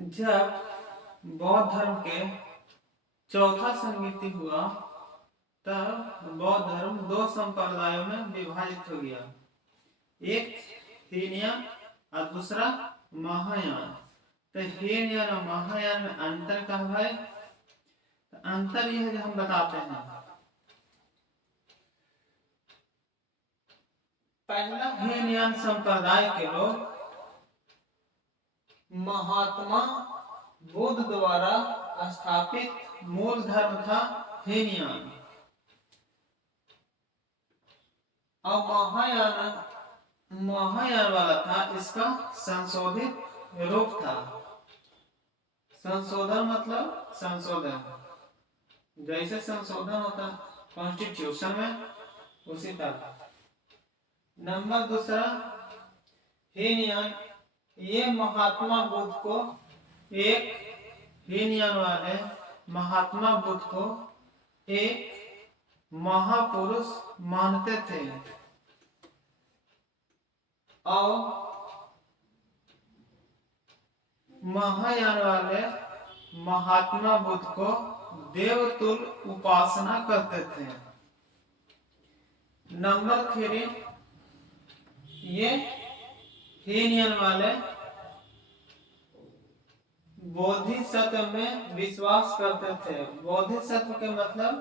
जब बौद्ध धर्म के चौथा संगीति हुआ तब बौद्ध धर्म दो संप्रदायों में विभाजित हो गया। एक हीनयान और दूसरा महायान। तो हीनयान और महायान में अंतर क्या है? तो अंतर यह जो हम बताते हैं। पहला हीनयान संप्रदाय के लोग महात्मा बुद्ध द्वारा स्थापित मूल धर्म था हीनयान, और महायान वाला था इसका संशोधित रूप था। संशोधन मतलब संशोधन, जैसे संशोधन होता कॉन्स्टिट्यूशन में, उसी तरह। नंबर दूसरा हीनयान, ये महात्मा बुद्ध को हीनयान वाले महात्मा बुद्ध को एक महापुरुष मानते थे और महायान वाले महात्मा बुद्ध को देवतुल्य उपासना करते थे। नंबर 3, ये हीनयान वाले बोधिसत्व में विश्वास करते थे। बोधिसत्व के मतलब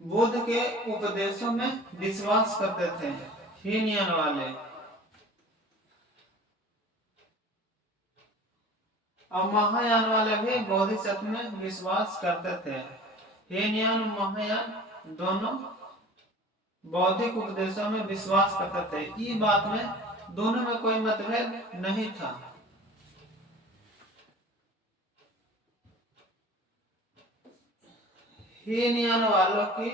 बुद्ध के उपदेशों में विश्वास करते थे हीनयान वाले। और महायान वाले भी बोधिसत्व में विश्वास करते थे। हीनयान और महायान दोनों बौद्धिक उपदेशों में विश्वास करते थे। ये बात में दोनों में कोई मतभेद नहीं था। हीनयान वालों की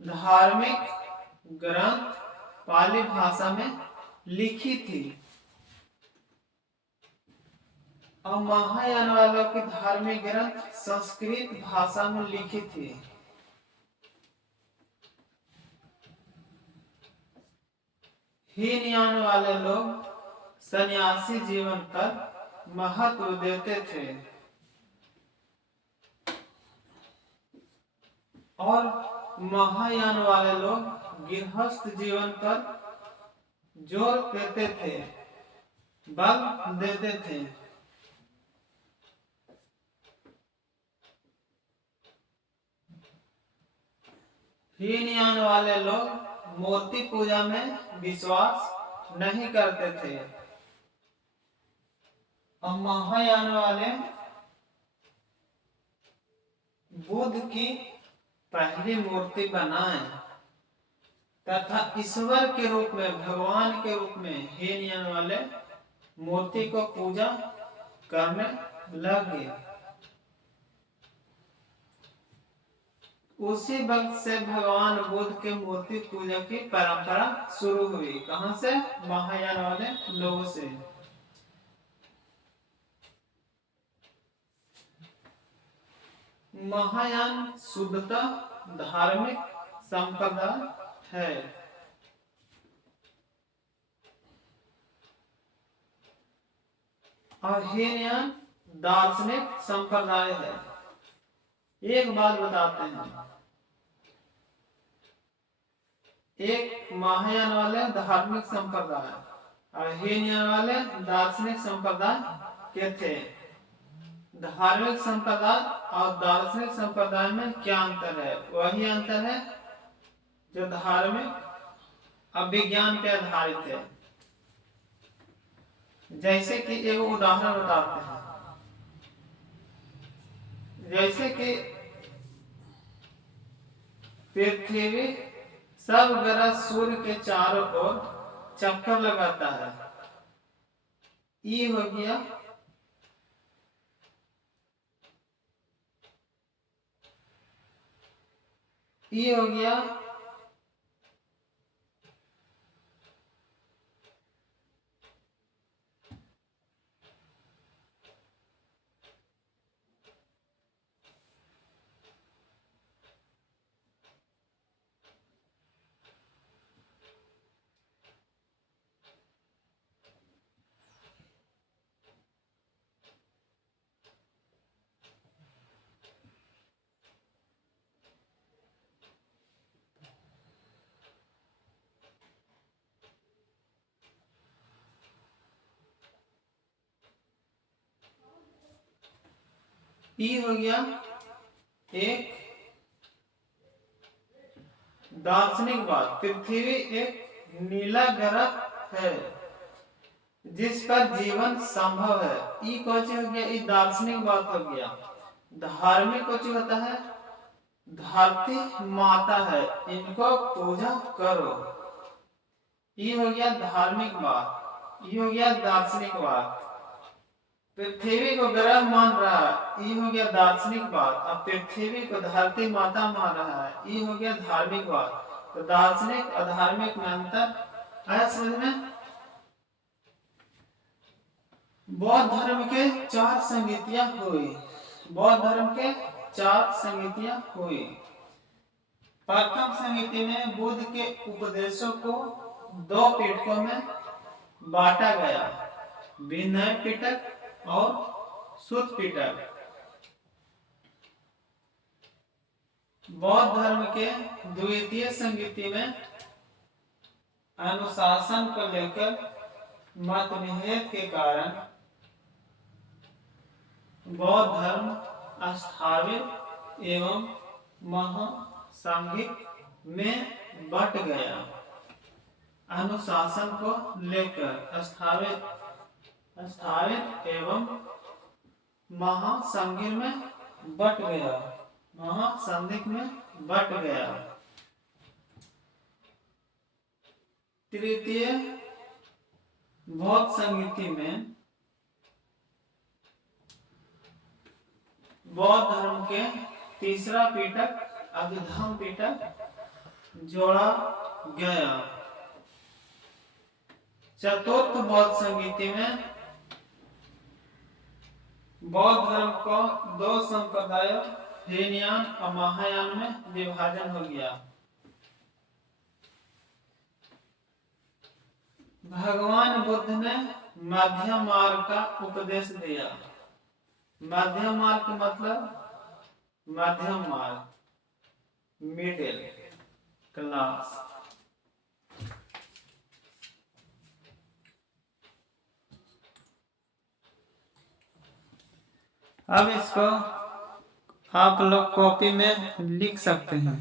धार्मिक ग्रंथ पाली भाषा में लिखी थी और महायान वालों की धार्मिक ग्रंथ संस्कृत भाषा में लिखी थी। हीनयान वाले लोग सन्यासी जीवन पर महत्व देते थे और महायान वाले लोग गृहस्थ जीवन पर जोर देते थे, बल देते थे। हीनयान वाले लोग मूर्ति पूजा में विश्वास नहीं करते थे और महायान वाले बुद्ध की पहली मूर्ति बनाए तथा ईश्वर के रूप में, भगवान के रूप में हीनयान वाले मूर्ति को पूजा करने लगे। उसी वक्त से भगवान बुद्ध के मूर्ति पूजा की परंपरा शुरू हुई। कहां से? महायान वाले लोगों से। महायान शुद्धता धार्मिक संप्रदाय है। और हीनयान दार्शनिक संप्रदाय है। एक बात बताते हैं, एक महायान वाले धार्मिक संप्रदाय और हीनयान वाले दार्शनिक संप्रदाय के थे। धार्मिक संप्रदाय और दार्शनिक संप्रदाय में क्या अंतर है? वही अंतर है जो धार्मिक और विज्ञान पे आधारित है। जैसे कि एक उदाहरण बताते हैं, जैसे कि पृथ्वी सब ग्रह सूर्य के चारों ओर चक्कर लगाता है। ये हो गया ई हो गया एक दार्शनिक बात, पृथ्वी एक नीला ग्रह है जिस पर जीवन संभव है। ई कौन हो गया, ई दार्शनिक बात हो गया। धार्मिक कौन होता है, धरती माता है इनको पूजा करो। ये हो गया धार्मिक बात, ये हो गया दार्शनिक बात। पृथ्वी को ग्रह मान रहा है, ये हो गया दार्शनिक बात। अब पृथ्वी को धरती माता मान रहा है, ये हो गया धार्मिक बात। तो दार्शनिक और धार्मिक में अंतर आया समझ में। बौद्ध धर्म के 4 संगीतियां हुई। बौद्ध धर्म के 4 संगीतियां हुई। प्रथम संगीति में बुद्ध के उपदेशों को 2 पिटकों में बांटा गया, विनय पिटक और सुत पिटक। बौद्ध धर्म के द्वितीय संगीति में अनुशासन को लेकर मतभेद के कारण बौद्ध धर्म स्थावित एवं महासांघिक में बट गया। अनुशासन को लेकर स्थावित एवं महासांघिक में बट गया, महासांघिक में बट गया। तृतीय बौद्ध संगीति में बौद्ध धर्म के तीसरा पिटक अभिधम्म पिटक जोड़ा गया। चतुर्थ बौद्ध संगीति में बौद्ध धर्म को 2 संप्रदायों हीनयान और महायान में विभाजन हो गया। भगवान बुद्ध ने मध्यम मार्ग का उपदेश दिया। मध्यम मार्ग मतलब मध्यम मार्ग, मिडिल क्लास। अब इसको आप लोग कॉपी में लिख सकते हैं।